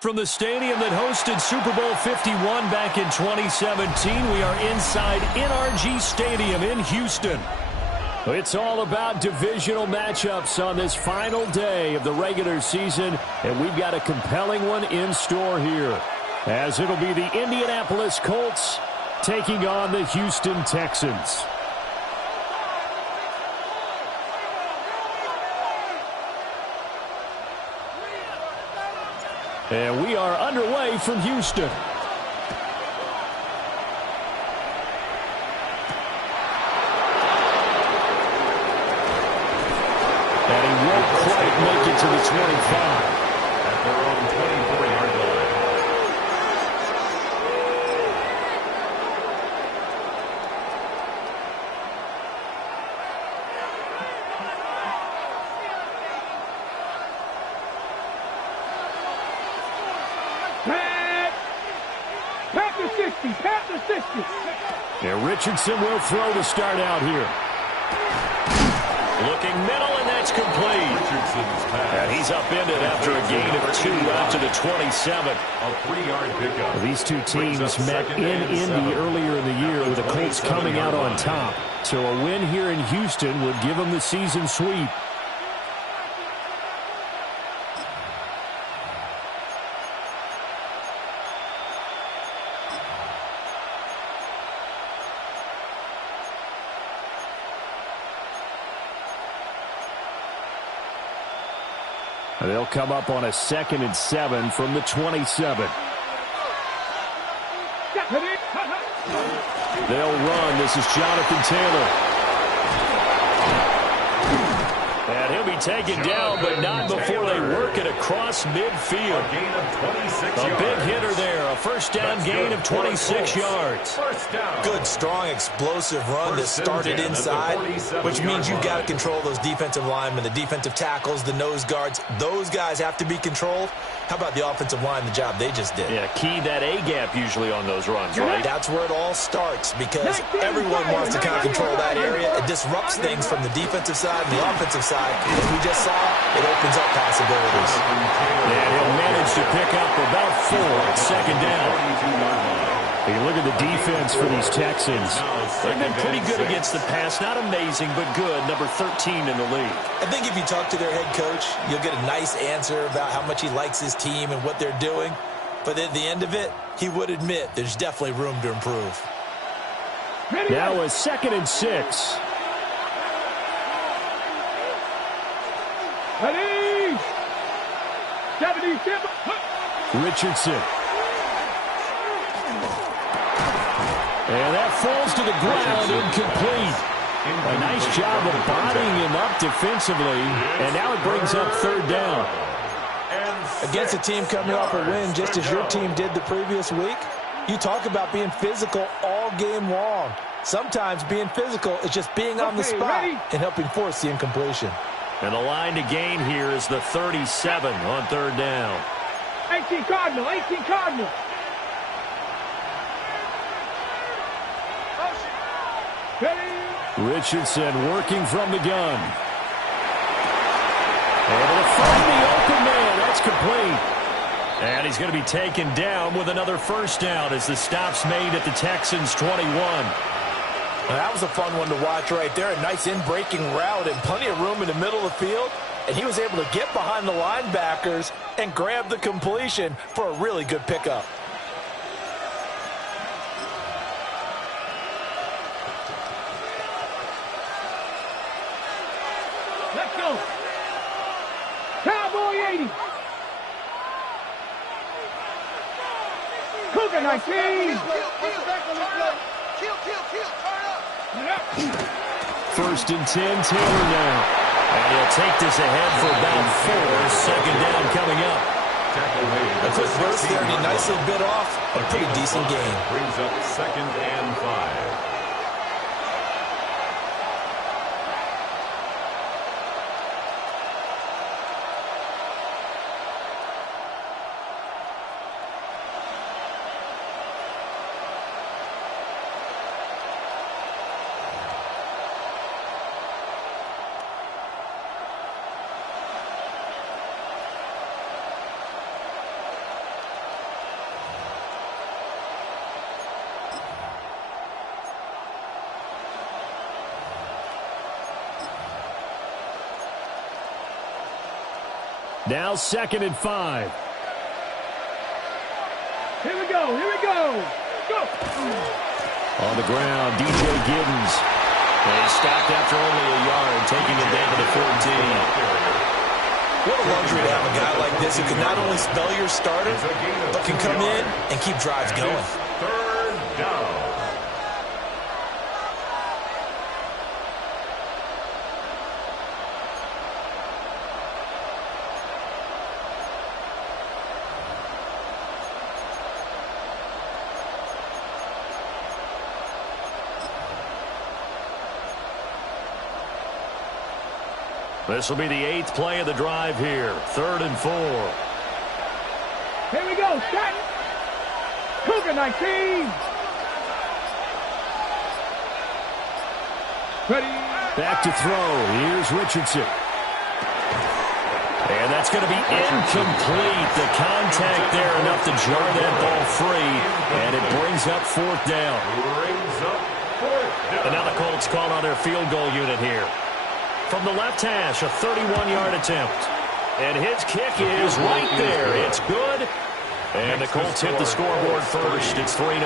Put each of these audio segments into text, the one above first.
From the stadium that hosted Super Bowl 51 back in 2017, we are inside NRG Stadium in Houston. It's all about divisional matchups on this final day of the regular season, and we've got a compelling one in store here, as it'll be the Indianapolis Colts taking on the Houston Texans. And we are underway from Houston. And he won't quite make it to the 25. At their own 24-yard line. And Richardson will throw to start out here. Looking middle, and that's complete. And he's upended after a gain of 2 out to the 27. A 3-yard pickup. These two teams met in Indy earlier in the year with the Colts coming out on top. So a win here in Houston would give them the season sweep. They'll come up on a 2nd and 7 from the 27. They'll run. This is Jonathan Taylor. And he'll be taken down, but not before they work it across midfield. A gain of 26 yards. A big hitter there. A first down gain of 26 yards. Good, strong, explosive run that started inside, which means you've got to control those defensive linemen, the defensive tackles, the nose guards. Those guys have to be controlled. How about the offensive line, the job they just did? Yeah, key that A-gap usually on those runs, right? That's where it all starts, because everyone wants to kind of control that area. It disrupts things from the defensive side and the offensive side. As we just saw, it opens up possibilities. And he'll manage to pick up about 4 at 2nd down. You look at the defense for these Texans. They've been pretty good against the pass. Not amazing, but good. Number 13 in the league. I think if you talk to their head coach, you'll get a nice answer about how much he likes his team and what they're doing. But at the end of it, he would admit there's definitely room to improve. Now a 2nd and 6. Richardson. And that falls to the ground, incomplete. A nice job of bodying him up defensively, and now it brings up 3rd down. Against a team coming off a win, just as your team did the previous week, you talk about being physical all game long. Sometimes being physical is just being on the spot and helping force the incompletion. And the line to gain here is the 37 on 3rd down. 18 Cardinal, 18 Cardinal. Richardson working from the gun. Able to find the open man. That's complete. And he's going to be taken down with another 1st down as the stop's made at the Texans' 21. Well, that was a fun one to watch right there. A nice in-breaking route and plenty of room in the middle of the field. And he was able to get behind the linebackers and grab the completion for a really good pickup. Let's go. Cowboy 80. Cougar 19. First and 10, Taylor now. And he'll take this ahead for about 4. Second down coming up. A quick burst there, and he nicely bit off a pretty decent gain. Brings up 2nd and 5. Now 2nd and 5. Here we go. Here we go. Go. On the ground, DJ Giddens. They stopped after only a yard, taking it down to the 14. What a luxury to have a guy like this who can not only spell your starter, but can come in and keep drives going. 3rd down. This will be the 8th play of the drive here. 3rd and 4. Here we go. Set. Cougar 19. Ready. Back to throw. Here's Richardson. And that's going to be incomplete. The contact there enough to jar that ball free. And it brings up 4th down. And now the Colts call on their field goal unit here. From the left hash, a 31-yard attempt. And his kick is right there. It's good. And the Colts hit the scoreboard first. It's 3-0.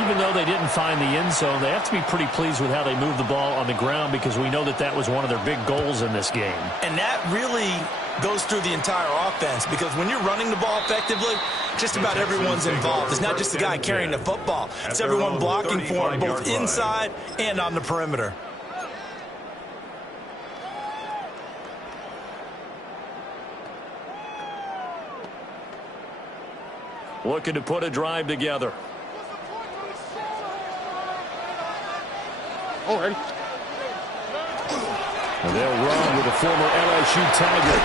Even though they didn't find the end zone, they have to be pretty pleased with how they moved the ball on the ground because we know that that was one of their big goals in this game. And that really goes through the entire offense because when you're running the ball effectively, just about everyone's involved. It's not just the guy carrying the football. It's everyone blocking for him, both inside and on the perimeter. Looking to put a drive together. Oh, ready. And they'll run with the former LSU Tiger.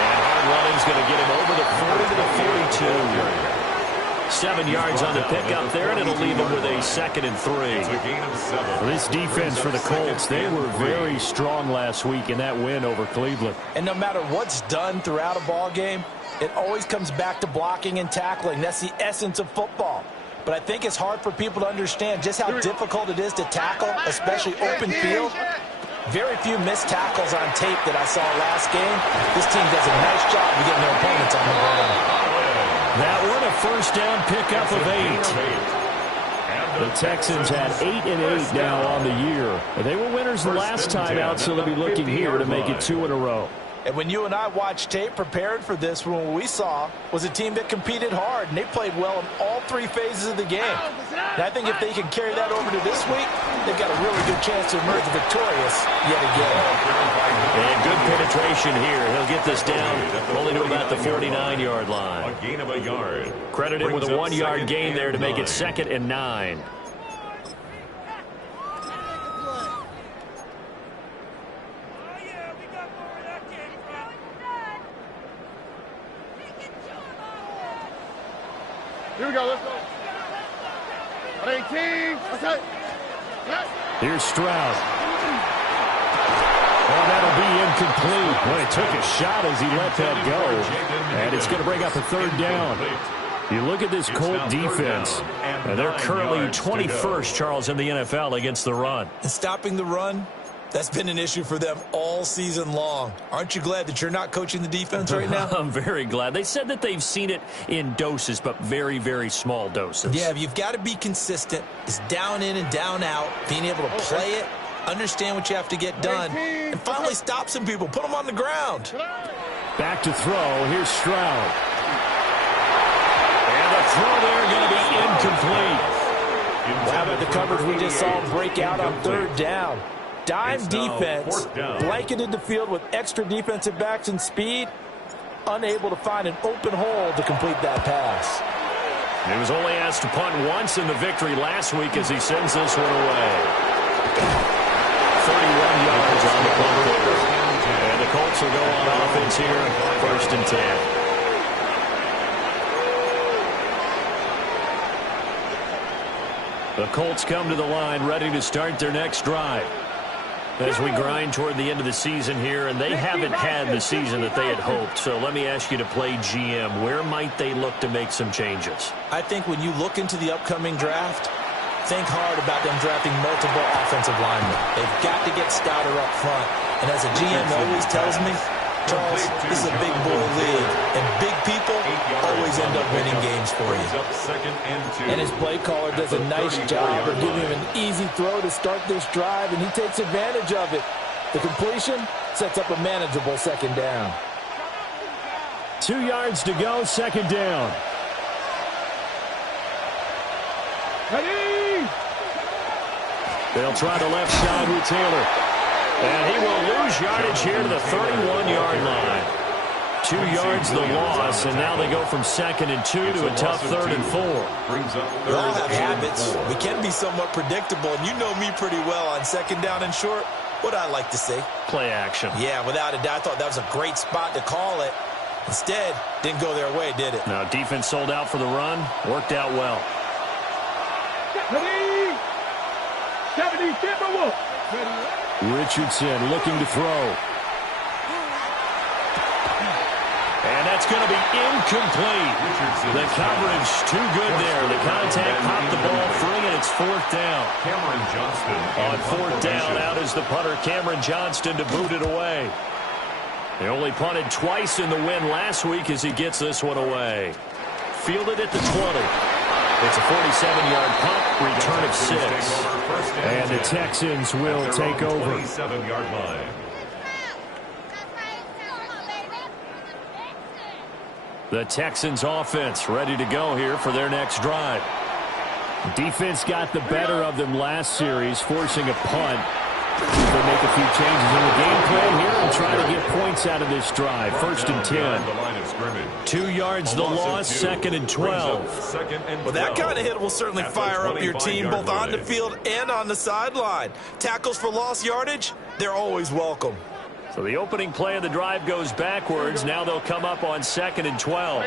And hard running's going to get him over the 40 to the 42. 7 yards on the pickup there, and it'll leave him with a 2nd and 3. It's a gain of 7. This defense for the Colts, they were very strong last week in that win over Cleveland. And no matter what's done throughout a ball game, it always comes back to blocking and tackling. That's the essence of football. But I think it's hard for people to understand just how difficult it is to tackle, especially open field. Very few missed tackles on tape that I saw last game. This team does a nice job of getting their opponents on the ground. That one a first down pickup of 8. The Texans had 8 and 8 now on the year. They were winners the last time out, so they'll be looking here to make it 2 in a row. And when you and I watched tape prepared for this, what we saw was a team that competed hard, and they played well in all 3 phases of the game. And I think if they can carry that over to this week, they've got a really good chance to emerge victorious yet again. And good penetration here. He'll get this down only to about the 49-yard line. A gain of a yard. Credited with a 1-yard gain there to make it 2nd and 9. Here we go. Let's go. 18. Okay. Here's Stroud. Oh, that'll be incomplete. Well, he took a shot as he let that go. And it's going to bring up a 3rd down. You look at this Colt defense, and they're currently 21st, Charles, in the NFL against the run. And stopping the run, that's been an issue for them all season long. Aren't you glad that you're not coaching the defense right now? I'm very glad. They said that they've seen it in doses, but very, very small doses. Yeah, you've got to be consistent. It's down in and down out, being able to play it, understand what you have to get done, and finally stop some people, put them on the ground. Back to throw. Here's Stroud. throw there going to be incomplete. How about the coverage we just saw break out on third down? Dime defense, blanketed the field with extra defensive backs and speed, unable to find an open hole to complete that pass. He was only asked to punt once in the victory last week as he sends this one away. 31 yards on the punt there. And the Colts will go on offense here, 1st and 10. The Colts come to the line ready to start their next drive. As we grind toward the end of the season here, and they haven't had the season that they had hoped. So let me ask you to play GM. Where might they look to make some changes? I think when you look into the upcoming draft, think hard about them drafting multiple offensive linemen. They've got to get stouter up front. And as a GM always tells me, Charles, this is a big boy league, and big people always end up winning games for you. And his play caller does a nice job of giving him an easy throw to start this drive, and he takes advantage of it. The completion sets up a manageable 2nd down. 2 yards to go, 2nd down. Ready! They'll try the left side with Taylor. And he will lose yardage here to the 31-yard line. 2 yards the loss, and now they go from 2nd and 2 to a tough 3rd and 4. We all have habits. We can be somewhat predictable, and you know me pretty well on 2nd down and short. What I like to say? Play action. Yeah, without a doubt, I thought that was a great spot to call it. Instead, didn't go their way, did it? Now, defense sold out for the run. Worked out well. Ready! 70, Timberwolf! Ready! Richardson looking to throw. And that's going to be incomplete. The coverage too good there. The contact popped the ball free, and it's 4th down. Cameron Johnston. On 4th down, out is the punter, Cameron Johnston, to boot it away. They only punted twice in the win last week as he gets this one away. Fielded at the 20. It's a 47-yard punt, return of 6. And the Texans will take over. 27-yard line. The Texans offense ready to go here for their next drive. Defense got the better of them last series, forcing a punt. They make a few changes in the game plan here and try to get points out of this drive. 1st and 10. 2 yards the loss, 2nd and 12. Well, that kind of hit will certainly fire up your team both on the field and on the sideline. Tackles for lost yardage, they're always welcome. So the opening play of the drive goes backwards. Now they'll come up on 2nd and 12.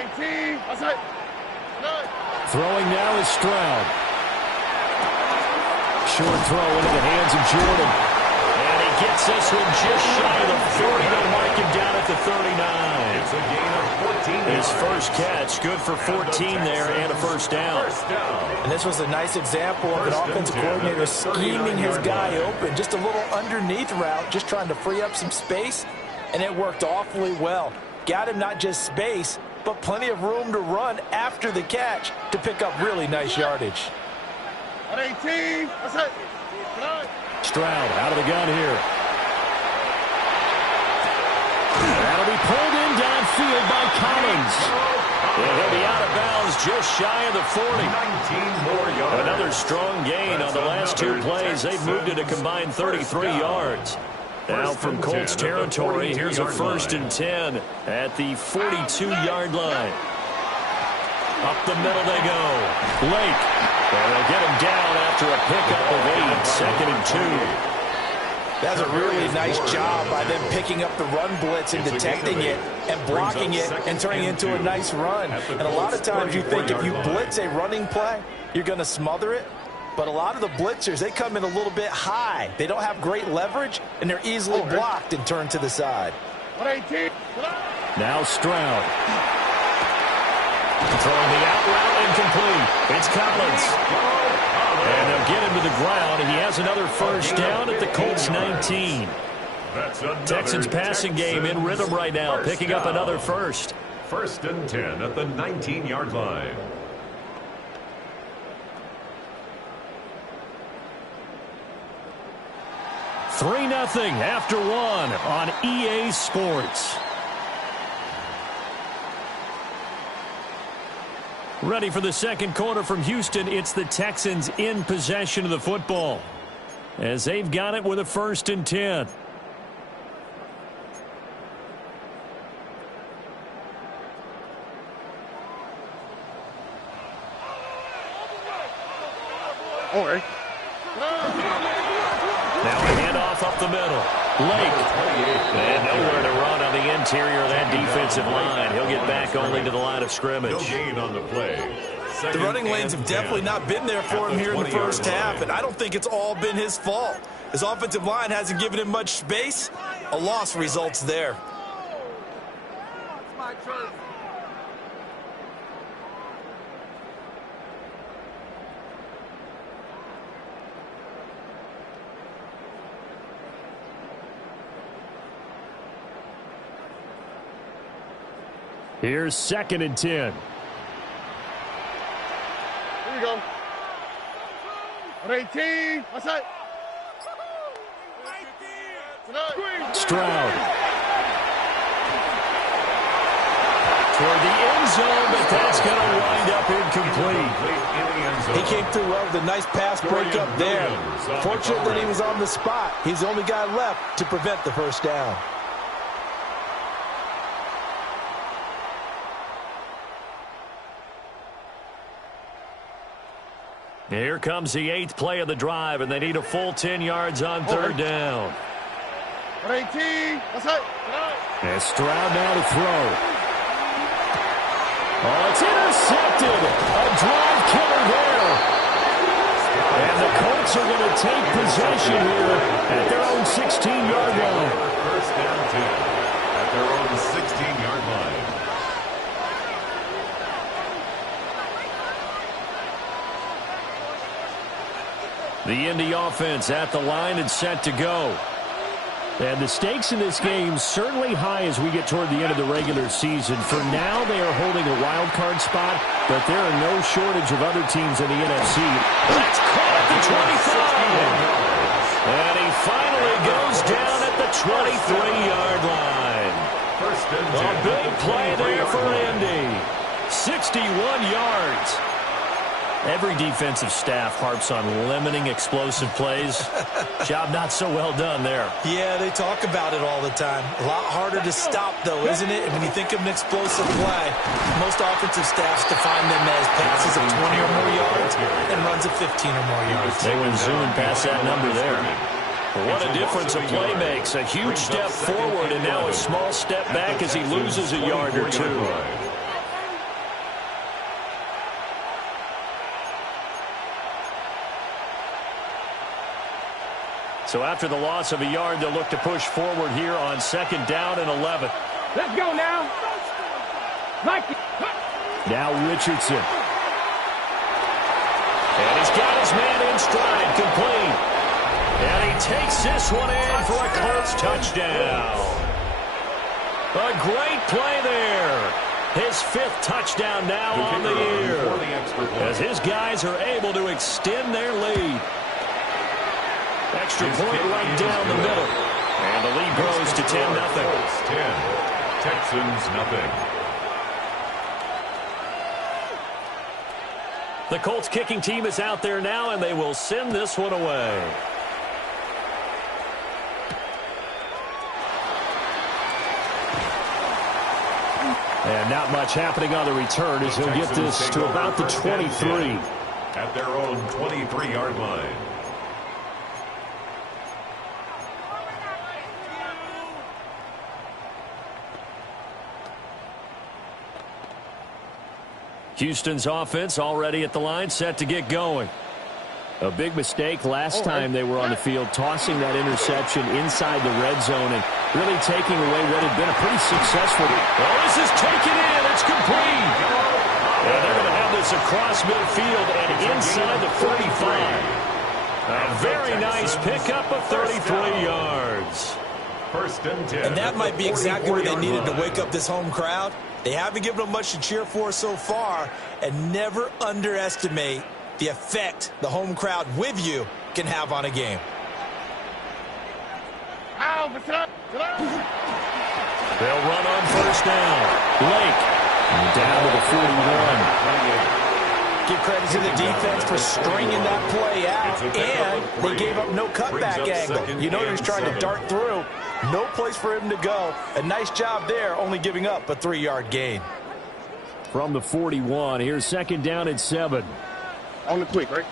Throwing now is Stroud. Short throw into the hands of Jordan. And he gets this one just shy of the 40. They'll mark him down at the 39. It's a gain of 14. His first catch, good for 14 there and a 1st down. And this was a nice example of an offensive coordinator scheming his guy open. Just a little underneath route, just trying to free up some space, and it worked awfully well. Got him not just space, but plenty of room to run after the catch to pick up really nice yardage. 18, that's it. Stroud out of the gun here. That'll be pulled in downfield by Collins. And he'll be out of bounds just shy of the 40. 19 more yards. Another strong gain on the last 2 plays. They've moved it a combined 33 yards. Now from Colts territory, here's a 1st and 10 at the 42-yard line. Up the middle they go. Blake. And they'll get him down after a pickup of 8, 2nd and 2. That's a really nice job by them picking up the run blitz and detecting it and blocking it and turning it into a nice run. And a lot of times you think if you blitz a running play, you're going to smother it. But a lot of the blitzers, they come in a little bit high. They don't have great leverage, and they're easily blocked and turned to the side. Now Stroud. Throwing the out route incomplete. It's Collins. And they'll get him to the ground, and he has another 1st down at the Colts 19. Texans passing game in rhythm right now, picking up another 1st. 1st and 10 at the 19-yard line. Three 0 after 1 on EA Sports. Ready for the second quarter from Houston. It's the Texans in possession of the football, as they've got it with a 1st and 10. Okay. Now a handoff up the middle. Lake. And nowhere to run on the interior of that defensive line. He'll get back only to the line of scrimmage. No gain on the play. The running lanes have definitely not been there for him here in the first half, and I don't think it's all been his fault. His offensive line hasn't given him much space. A loss results there. Here's 2nd and 10. Here we go. 18. Outside. Stroud. Toward the end zone, but that's going to wind up incomplete. He came through well with a nice pass breakup there. Fortunate that he was on the spot. He's the only guy left to prevent the first down. Here comes the 8th play of the drive, and they need a full 10 yards on 3rd down. 18. Outside. And Stroud now to throw. Oh, it's intercepted. A drive killer there. And the Colts are going to take possession here at their own 16-yard line. 1st down 10 at their own 16-yard line. The Indy offense at the line and set to go. And the stakes in this game certainly high as we get toward the end of the regular season. For now, they are holding a wild card spot, but there are no shortage of other teams in the NFC. That's caught at the 25. And he finally goes down at the 23-yard line. 1st and 10. A big play there for Indy. 61 yards. Every defensive staff harps on limiting explosive plays. Job not so well done there. Yeah, they talk about it all the time. A lot harder to stop, though, isn't it? And when you think of an explosive play, most offensive staffs define them as passes of 20 or more yards and runs of 15 or more yards. They went zooming past that number there. What a difference a play makes. A huge step forward and now a small step back as he loses a yard or two. So after the loss of a yard, they'll look to push forward here on 2nd down and 11. Let's go now. Now Richardson. And he's got his man in stride, complete. And he takes this one in for a Colts touchdown. A great play there. His 5th touchdown now on the year, as his guys are able to extend their lead. Extra point right down the middle. And the lead grows to 10-0. 10. Texans nothing. The Colts kicking team is out there now, and they will send this one away. And not much happening on the return as he'll get this to about the 23. At their own 23-yard line. Houston's offense already at the line, set to get going. A big mistake last time they were on the field, tossing that interception inside the red zone and really taking away what had been a pretty successful. Oh, this is taken in. It's complete. And they're going to have this across midfield and inside the 35. A very nice pickup of 33 yards. 1st and 10. And that might be exactly what they needed to wake up this home crowd. They haven't given them much to cheer for so far, and never underestimate the effect the home crowd with you can have on a game. They'll run on 1st down. Lake down to the 41. Give credit to the defense for stringing that play out, and they gave up no cutback angle. You know he was trying to dart through. No place for him to go. A nice job there, only giving up a 3-yard gain. From the 41, here's second down and 7. On the quick, right?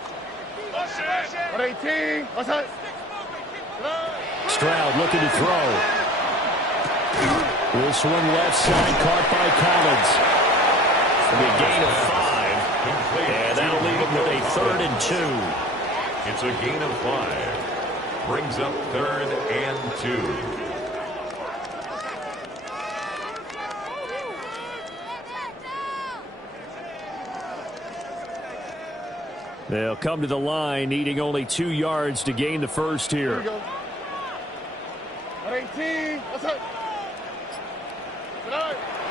118. Outside. Stroud looking to throw. This one left side caught by Collins. It'll be a gain of 5. And that'll leave him with a 3rd and 2. It's a gain of 5. Brings up 3rd and 2. They'll come to the line, needing only 2 yards to gain the first here. Here we go. 118. Outside.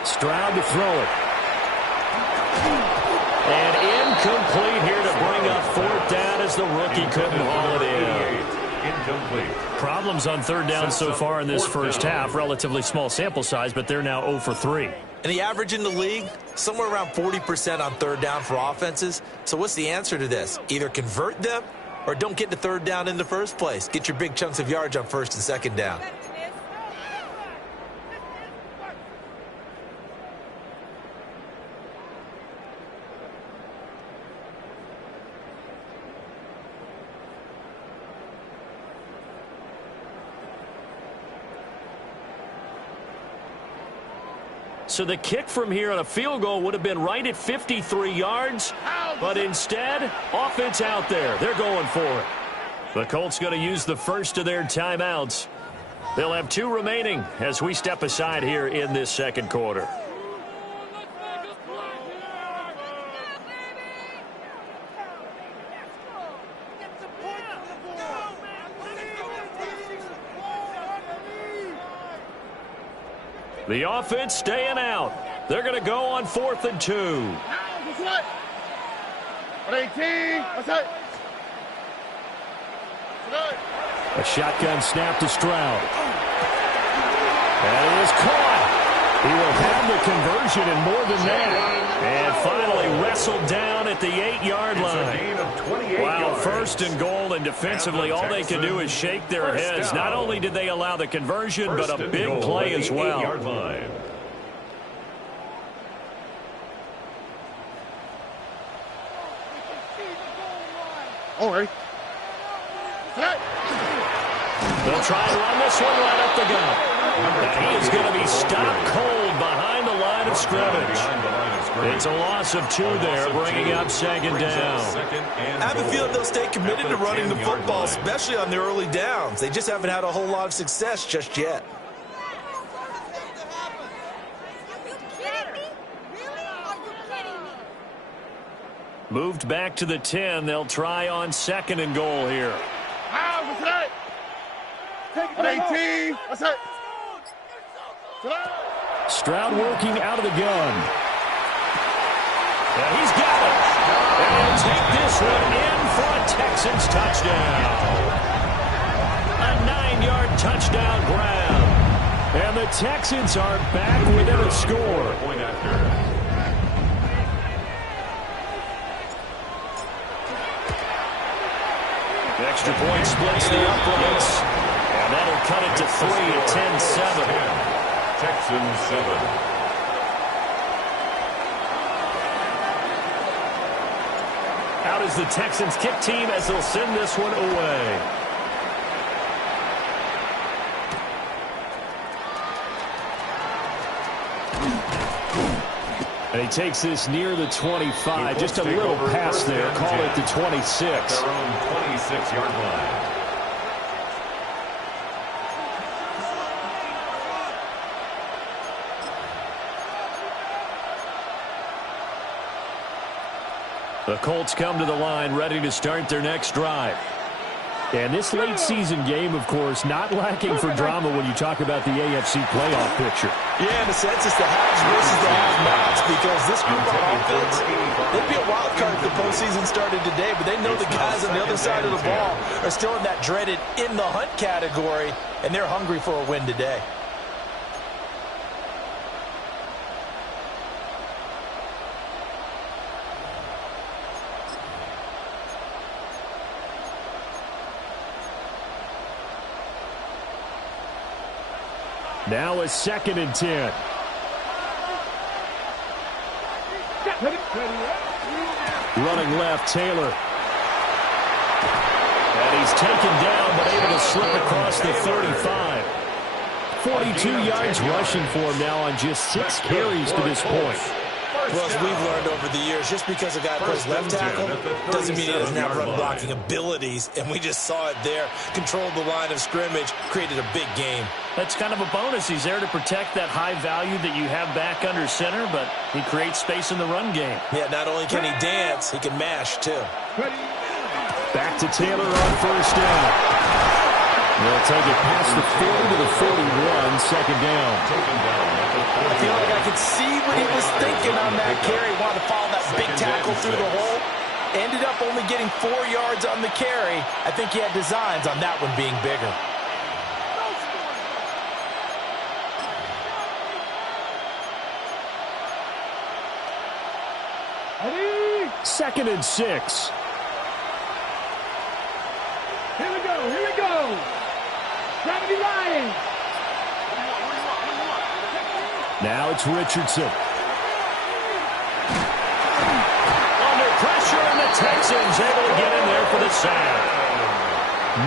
Stroud to throw it. And incomplete here to bring up 4th down as the rookie couldn't haul it in. Incomplete. Problems on 3rd down so far in this first half. Relatively small sample size, but they're now 0 for 3. And the average in the league, somewhere around 40% on 3rd down for offenses. So what's the answer to this? Either convert them or don't get to 3rd down in the first place. Get your big chunks of yards on 1st and 2nd down. So the kick from here on a field goal would have been right at 53 yards, but instead, offense out there. They're going for it. The Colts going to use the first of their timeouts. They'll have 2 remaining as we step aside here in this second quarter. The offense staying out. They're going to go on 4th and 2. 118. Outside. A shotgun snap to Stroud. And it is caught. He will have the conversion and more than that. And finally wrestled down at the 8-yard line. Wow, 1st and goal, and defensively all they can do is shake their heads. Not only did they allow the conversion, but a big play as well. All right. They'll try to run this one right up the gut. And he is going to be stopped cold behind the line of scrimmage. It's a loss of 2 there, bringing up 2nd down. I have a feeling they'll stay committed to running the football, especially on their early downs. They just haven't had a whole lot of success just yet. Moved back to the 10. They'll try on 2nd and goal here. 118. Outside. Stroud working out of the gun. And he's got it. And he'll take this one in for a Texans touchdown. A 9-yard touchdown grab. And the Texans are back within a score. The extra point splits the uprights. And that'll cut it to 3 at 10-7. Texans 7. Out is the Texans kick team as they'll send this one away. And he takes this near the 25. Just a little pass there. Call it the 26. Their own 26-yard line. The Colts come to the line ready to start their next drive. And this late season game, of course, not lacking for drama when you talk about the AFC playoff picture. Yeah, in a sense, it's the haves versus the have-nots, because this group of offense, they'd be a wild card if the postseason started today, but they know the guys on the other side of the ball are still in that dreaded in-the-hunt category, and they're hungry for a win today. Now a 2nd and 10. Running left, Taylor. And he's taken down, but able to slip across the 35. 42 yards rushing for him now on just 6 carries to this point. Well, as we've learned over the years, just because a guy plays left tackle doesn't mean he doesn't have run-blocking abilities, and we just saw it there. Controlled the line of scrimmage, created a big game. That's kind of a bonus. He's there to protect that high value that you have back under center, but he creates space in the run game. Yeah, not only can he dance, he can mash, too. Back to Taylor on 1st down. They'll take it past the 40 to the 41, 2nd down. I feel like I could see what he was thinking on that carry. Wanted to follow that big tackle through the hole. Ended up only getting 4 yards on the carry. I think he had designs on that one being bigger. Ready? 2nd and 6. Here we go, here we go. Gravity line. Now it's Richardson. Under pressure, and the Texans able to get in there for the sack.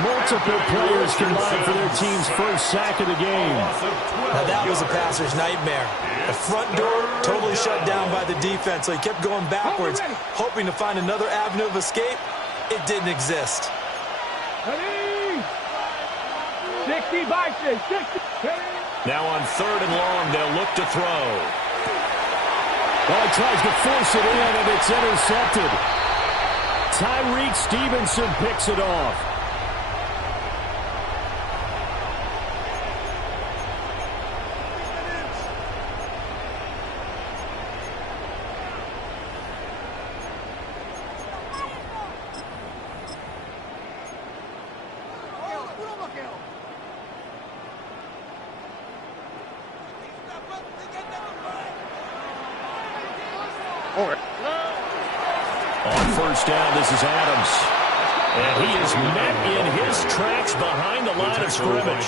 Multiple players combined for their team's first sack of the game. Now that was a passer's nightmare. The front door totally shut down by the defense, so he kept going backwards, hoping to find another avenue of escape. It didn't exist. Ready? 60 Bison, 60. Now on 3rd and long, they'll look to throw. Well, he tries to force it in, and it's intercepted. Tyreek Stevenson picks it off. On 1st down, this is Adams. And he is met in his tracks behind the line of scrimmage.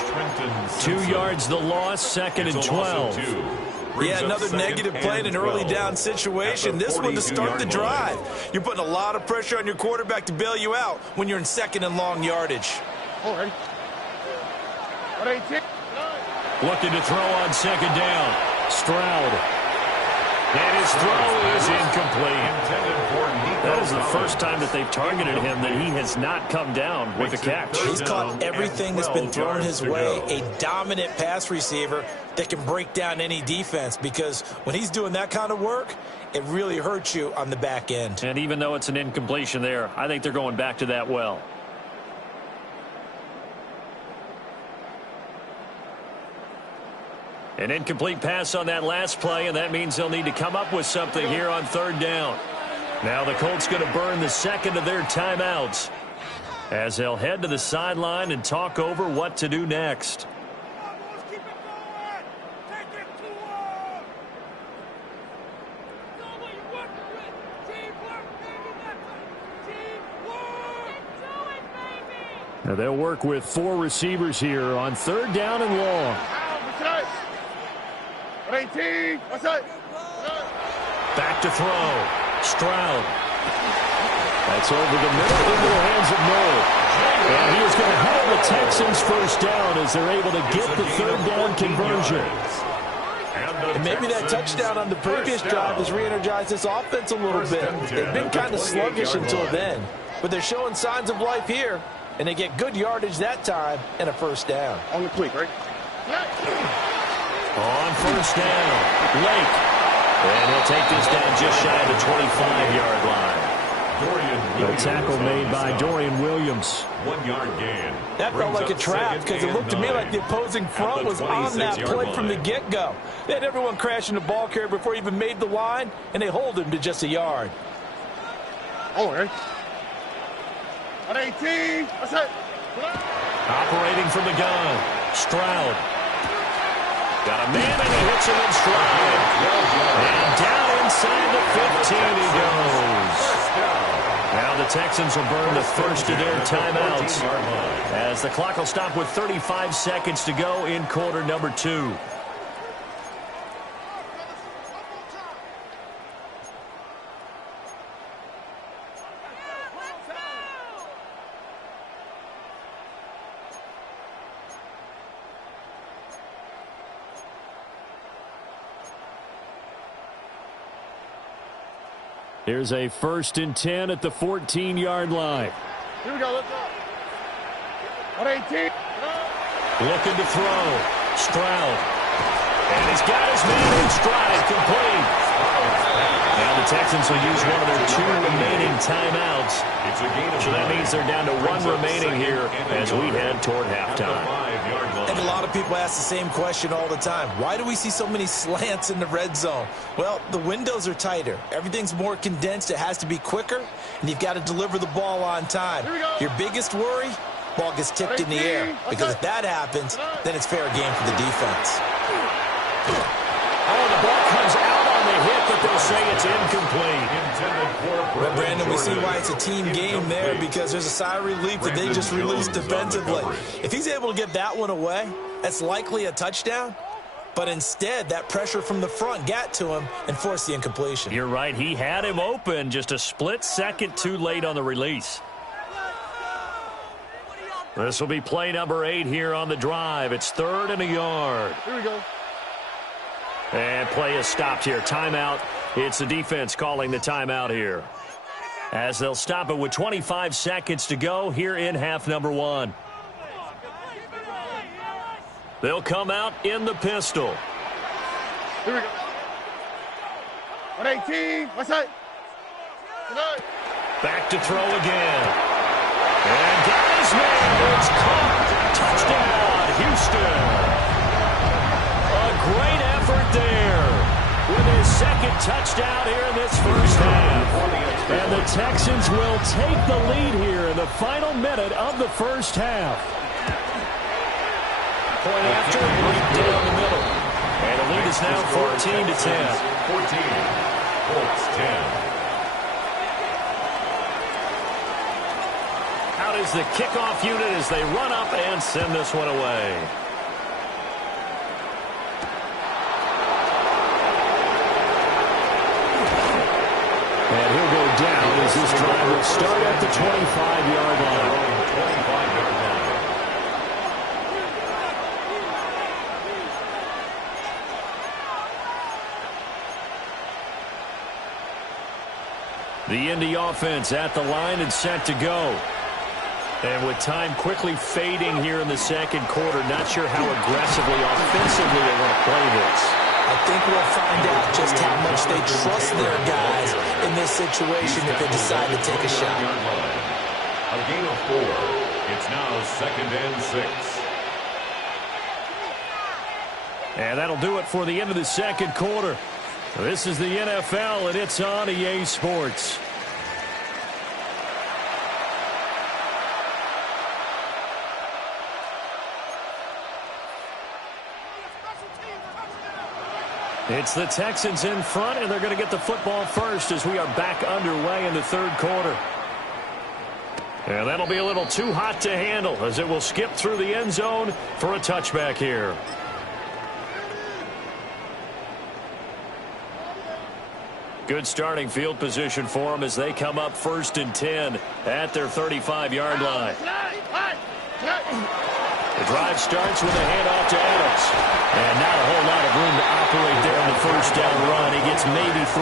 2 yards the loss, 2nd and 12. Yeah, another negative play in an early down situation. This one to start the drive. You're putting a lot of pressure on your quarterback to bail you out when you're in 2nd and long yardage. Looking to throw on 2nd down. Stroud. And his throw is incomplete. That is the first time that they've targeted him that he has not come down with a catch. He's caught everything that's been thrown his way. A dominant pass receiver that can break down any defense, because when he's doing that kind of work, it really hurts you on the back end. And even though it's an incompletion there, I think they're going back to that well. An incomplete pass on that last play, and that means they'll need to come up with something here on 3rd down. Now the Colts going to burn the 2nd of their timeouts as they'll head to the sideline and talk over what to do next. Now they'll work with 4 receivers here on 3rd down and long. 18. What's up? Back to throw. Stroud. That's over the middle into the hands of Noel. And he is going to have the Texans 1st down as they're able to get the 3rd down conversion. And maybe that touchdown on the previous drive has re-energized this offense a little bit. They've been kind of sluggish until then, but they're showing signs of life here, and they get good yardage that time and a 1st down. On the quick, right? On 1st down, Lake. And he'll take this down just shy of the 25-yard line. A tackle made by Dorian Williams. 1 yard gain. That felt like a trap, because it looked to me like the opposing front was on that play from the get-go. They had everyone crashing the ball carrier before he even made the line, and they hold him to just a yard. All right. 18. What's up? Operating from the gun, Stroud. Got a man, and he hits him in stride. And down inside the 15 he goes. Now the the Texans will burn the first of their timeouts as the clock will stop with 35 seconds to go in quarter number 2. Here's a 1st and 10 at the 14-yard line. Here we go. Let's go. 118. Looking to throw. Stroud. And he's got his man in stride. Complete. And the Texans will use one of their 2 remaining timeouts. So that means they're down to 1 remaining here as we head toward halftime. And a lot of people ask the same question all the time. Why do we see so many slants in the red zone? Well, the windows are tighter. Everything's more condensed. It has to be quicker, and you've got to deliver the ball on time. Your biggest worry, ball gets tipped in the air. Because if that happens, then it's fair game for the defense. Oh, the ball comes out on the hit, but they'll say it's incomplete. Well, Brandon, we see why it's a team game there because there's a sigh of relief that they just released defensively. If he's able to get that one away, that's likely a touchdown. But instead, that pressure from the front got to him and forced the incompletion. You're right. He had him open, just a split second too late on the release. This will be play number 8 here on the drive. It's 3rd and a yard. Here we go. And play is stopped here. Timeout. It's the defense calling the timeout here. As they'll stop it with 25 seconds to go here in half number 1. They'll come out in the pistol. Here we go. 118. What's that? Back to throw again. And got his man. It's caught. Touchdown, Houston. A great effort there with his 2nd touchdown here in this first half. And the Texans will take the lead here in the final minute of the first half. Point after, right down the middle. And the lead is now 14-10. 14. Colts 10. Out is the kickoff unit as they run up and send this one away. And he'll go down as this drive will start at the 25-yard line. 25-yard line. The Indy offense at the line and set to go. And with time quickly fading here in the second quarter, not sure how aggressively, offensively they want to play this. I think we'll find out just how much they trust their guys in this situation if they decide to take a shot. A gain of 4. It's now 2nd and 6. And that'll do it for the end of the second quarter. This is the NFL, and it's on EA Sports. It's the Texans in front, and they're going to get the football first as we are back underway in the third quarter. And that'll be a little too hot to handle as it will skip through the end zone for a touchback here. Good starting field position for them as they come up 1st and 10 at their 35-yard line. The drive starts with a handoff to Adams. And not a whole lot of room to operate there on the first down run. He gets maybe 3.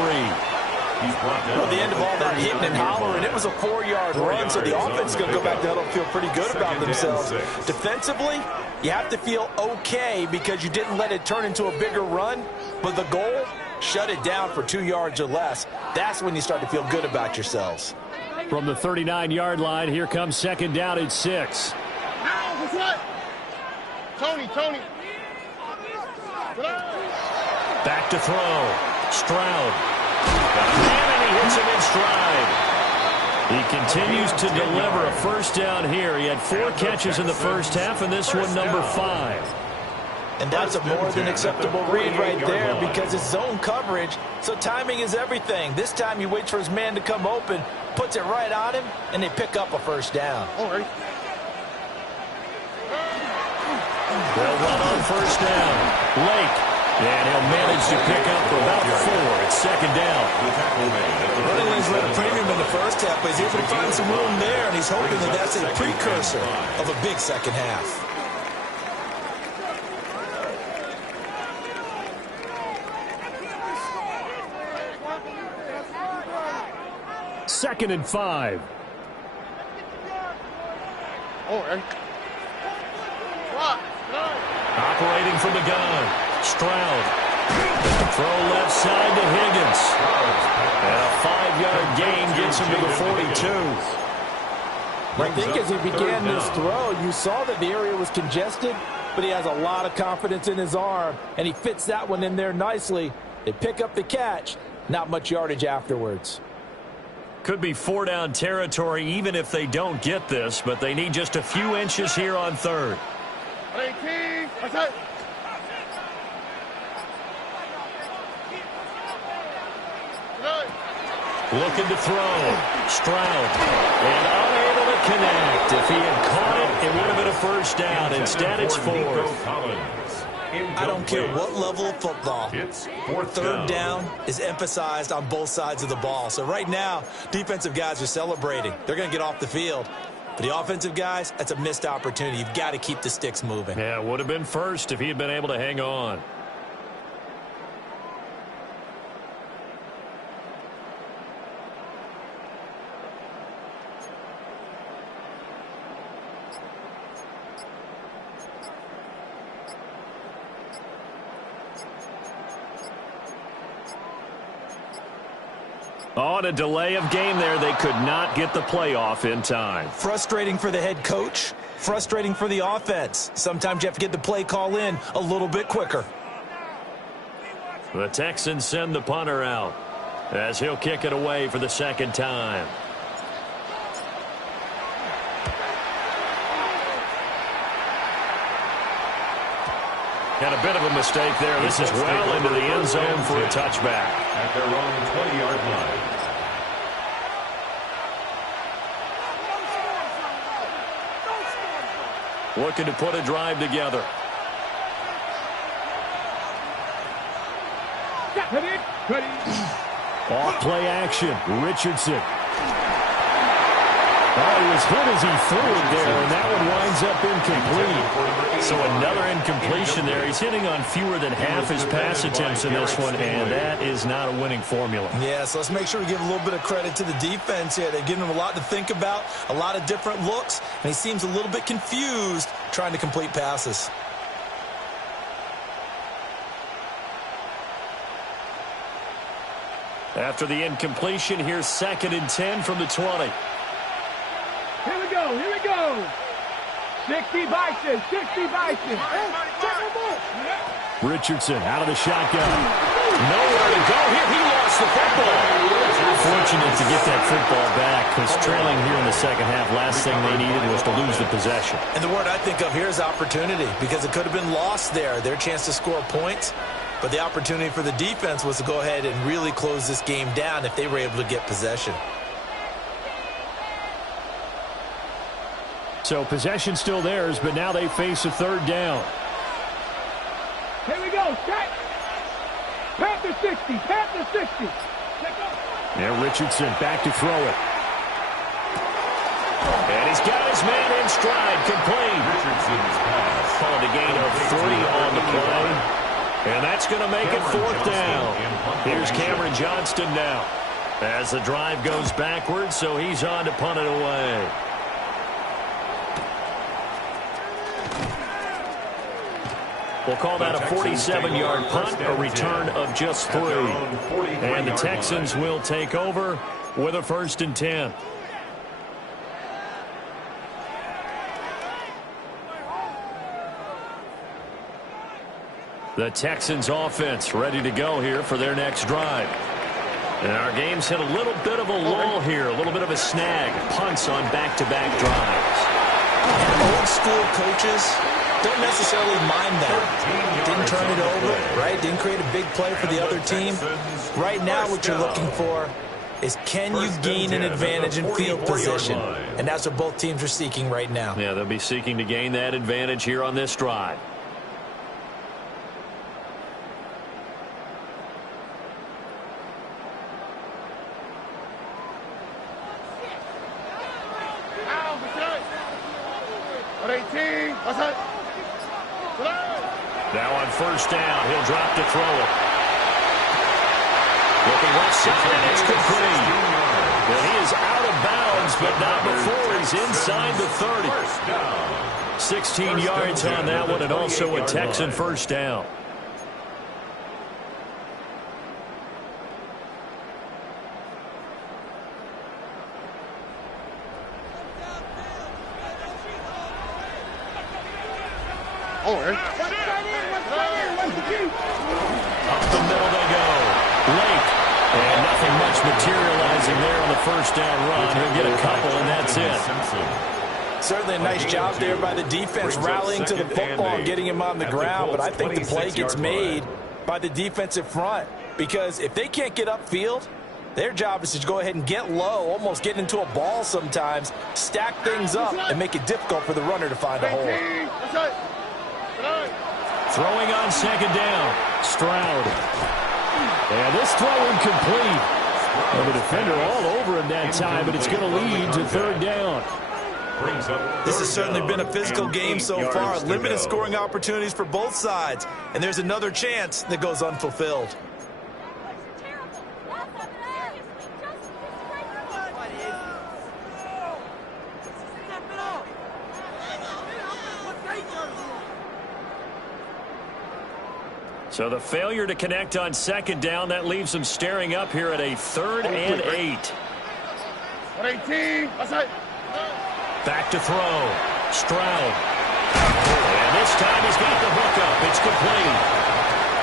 Well, the end of all that hitting and hollering, it was a 4-yard run, so the offense is going to go back to huddle and feel pretty good about themselves. Defensively, you have to feel okay because you didn't let it turn into a bigger run, but the goal, shut it down for 2 yards or less. That's when you start to feel good about yourselves. From the 39-yard line, here comes 2nd down at 6. What's that? Tony. Back to throw. Stroud. And he hits him in stride. He continues to deliver a first down here. He had 4 catches in the first half, and this one number 5. And that's a more than acceptable read right there because it's zone coverage, so timing is everything. This time he waits for his man to come open, puts it right on him, and they pick up a first down. All right. They'll run on first down. Lake. And he'll manage to pick up for about 4. It's second down. Running lanes led a premium in the first half, but he's able to find some room there, and he's hoping that that's a precursor of a big second half. Second and 5. All right. Operating from the gun. Stroud. Throw left side to Higgins. And a 5-yard gain gets him to the 42. I think as he began this throw, you saw that the area was congested, but he has a lot of confidence in his arm, and he fits that one in there nicely. They pick up the catch, not much yardage afterwards. Could be 4-down territory even if they don't get this, but they need just a few inches here on third. 18. What's that? Looking to throw. Stroud. And unable to connect. If he had caught it, it would have been a first down. Instead, it's 4th. I don't care what level of football. Third down is emphasized on both sides of the ball. So right now, defensive guys are celebrating. They're going to get off the field. But the offensive guys, that's a missed opportunity. You've got to keep the sticks moving. Yeah, it would have been first if he had been able to hang on. On a delay of game there, they could not get the playoff in time. Frustrating for the head coach, frustrating for the offense. Sometimes you have to get the play call in a little bit quicker. The Texans send the punter out as he'll kick it away for the second time. And a bit of a mistake there. This is well into the end zone for a touchback. At their own 20-yard line. Looking to put a drive together. Off play action. Richardson. Oh, he was hit as he threw it there, and that one winds up incomplete. So another incompletion there. He's hitting on fewer than half his pass attempts in this one, and that is not a winning formula. Yeah, so let's make sure we give a little bit of credit to the defense here. They're giving him a lot to think about, a lot of different looks, and he seems a little bit confused trying to complete passes. After the incompletion, here's 2nd and 10 from the 20. Here we go, here we go. 60 Bison, 60 Bison. Richardson out of the shotgun. Nowhere to go here. He lost the football. Fortunate to get that football back because trailing here in the second half, last thing they needed was to lose the possession. And the word I think of here is opportunity because it could have been lost there. Their chance to score points. But the opportunity for the defense was to go ahead and really close this game down if they were able to get possession. So possession still theirs, but now they face a third down. Here we go, set. Panther 60, Panther 60. Now Richardson back to throw it. And he's got his man in stride, complete. Richardson's pass. Called a gain of 3 on the play. And that's going to make it 4th down. Here's Cameron Johnston now. As the drive goes backwards, so he's on to punt it away. We'll call that a 47-yard punt, a return of just 3. And the Texans will take over with a 1st and 10. The Texans offense ready to go here for their next drive. And our game's hit a little bit of a lull here, a little bit of a snag. Punts on back-to-back drives. And old school coaches don't necessarily mind that. Didn't turn it over, right? Didn't create a big play for the other team. Right now what you're looking for is, can you gain an advantage in field position? And that's what both teams are seeking right now. Yeah, they'll be seeking to gain that advantage here on this drive. Now on first down, he'll drop to throw it. Looking left side, and it's complete. And he is out of bounds, but not before he's inside the 30. 16 yards on that one, and also a Texan first down. Up the middle they go. Lake. And nothing much materializing there on the first down run. He'll get a couple, and that's it. Certainly a nice job there by the defense, rallying to the football and getting him on the ground. But I think the play gets made by the defensive front, because if they can't get upfield, their job is to go ahead and get low, almost get into a ball sometimes, stack things up, and make it difficult for the runner to find a hole. Throwing on second down. Stroud. And this throw incomplete. Well, the defender all over him that time, but it's going to lead to third down. This has certainly been a physical game so far. Limited scoring opportunities for both sides. And there's another chance that goes unfulfilled. So the failure to connect on second down, that leaves them staring up here at a 3rd and 8. Back to throw. Stroud. And this time he's got the hook up. It's complete.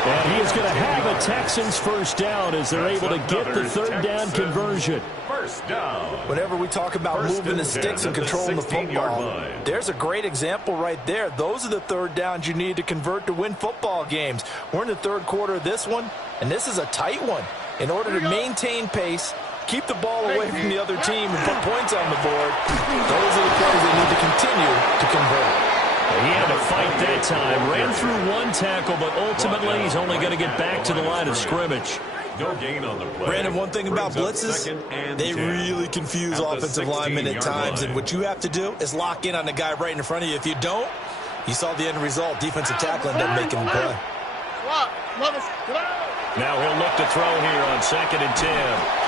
And he is going to have a Texans first down as they're able to get the third down conversion. First down. Whenever we talk about moving the sticks and controlling the football, there's a great example right there. Those are the third downs you need to convert to win football games. We're in the third quarter of this one, and this is a tight one. In order to maintain pace, keep the ball away from the other team, and put points on the board, those are the plays they need to continue to convert. He had to fight that time. Ran through one tackle, but ultimately he's only going to get back to the line of scrimmage. No gain on the play. Brandon, one thing about blitzes, they really confuse offensive linemen at times, and what you have to do is lock in on the guy right in front of you. If you don't, you saw the end result. Defensive tackle ended up making the play. Now he'll look to throw here on 2nd and 10.